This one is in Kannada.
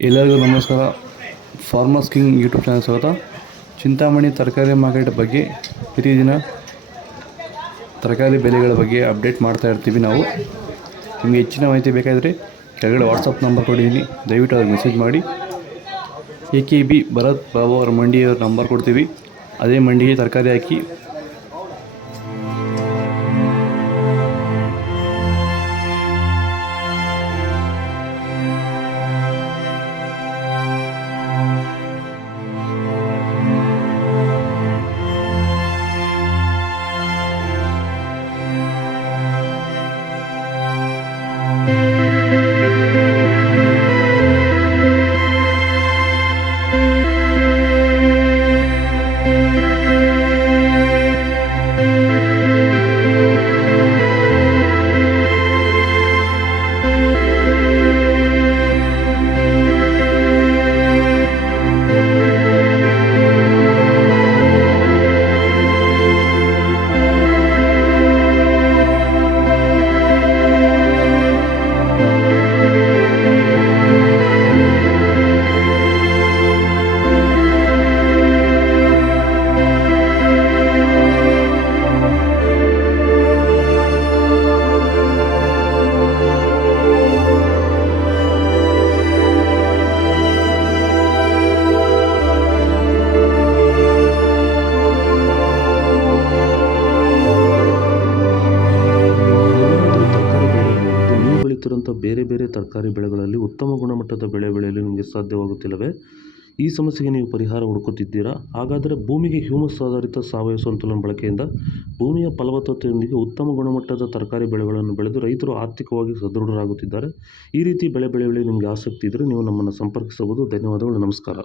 ಎಲ್ಲರಿಗೂ ನಮಸ್ಕಾರ. ಫಾರ್ಮರ್ಸ್ ಕಿಂಗ್ ಯೂಟ್ಯೂಬ್ ಚಾನಲ್ ಸ್ವಾಗತ. ಚಿಂತಾಮಣಿ ತರಕಾರಿ ಮಾರ್ಕೆಟ್ ಬಗ್ಗೆ ಪ್ರತಿದಿನ ತರಕಾರಿ ಬೆಲೆಗಳ ಬಗ್ಗೆ ಅಪ್ಡೇಟ್ ಮಾಡ್ತಾ ಇರ್ತೀವಿ ನಾವು. ನಿಮಗೆ ಹೆಚ್ಚಿನ ಮಾಹಿತಿ ಬೇಕಾದರೆ ಕೆಳಗಡೆ ವಾಟ್ಸಪ್ ನಂಬರ್ ಕೊಟ್ಟಿದ್ದೀನಿ, ದಯವಿಟ್ಟು ಅವ್ರಿಗೆ ಮೆಸೇಜ್ ಮಾಡಿ. AKB ಭರತ್ ಬಾಬು ಅವರ ಮಂಡಿಯವರ ನಂಬರ್ ಕೊಡ್ತೀವಿ, ಅದೇ ಮಂಡಿಗೆ ತರಕಾರಿ ಹಾಕಿ ಬೇರೆ ಬೇರೆ ತರಕಾರಿ ಬೆಳೆಗಳಲ್ಲಿ ಉತ್ತಮ ಗುಣಮಟ್ಟದ ಬೆಳೆ ಬೆಳೆಯಲು ನಿಮಗೆ ಸಾಧ್ಯವಾಗುತ್ತಿಲ್ಲವೇ? ಈ ಸಮಸ್ಯೆಗೆ ನೀವು ಪರಿಹಾರ ಹುಡುಕುತ್ತಿದ್ದೀರಾ? ಹಾಗಾದರೆ ಭೂಮಿಗೆ ಹ್ಯೂಮಸ್ ಆಧಾರಿತ ಸಾವಯವ ಸಂತುಲನ ಬಳಕೆಯಿಂದ ಭೂಮಿಯ ಫಲವತ್ತತೆಯೊಂದಿಗೆ ಉತ್ತಮ ಗುಣಮಟ್ಟದ ತರಕಾರಿ ಬೆಳೆಗಳನ್ನು ಬೆಳೆದು ರೈತರು ಆರ್ಥಿಕವಾಗಿ ಸದೃಢರಾಗುತ್ತಿದ್ದಾರೆ. ಈ ರೀತಿ ಬೆಳೆ ಬೆಳೆಯಲು ನಿಮಗೆ ಆಸಕ್ತಿ ಇದ್ದರೆ ನೀವು ನಮ್ಮನ್ನು ಸಂಪರ್ಕಿಸಬಹುದು. ಧನ್ಯವಾದಗಳು. ನಮಸ್ಕಾರ.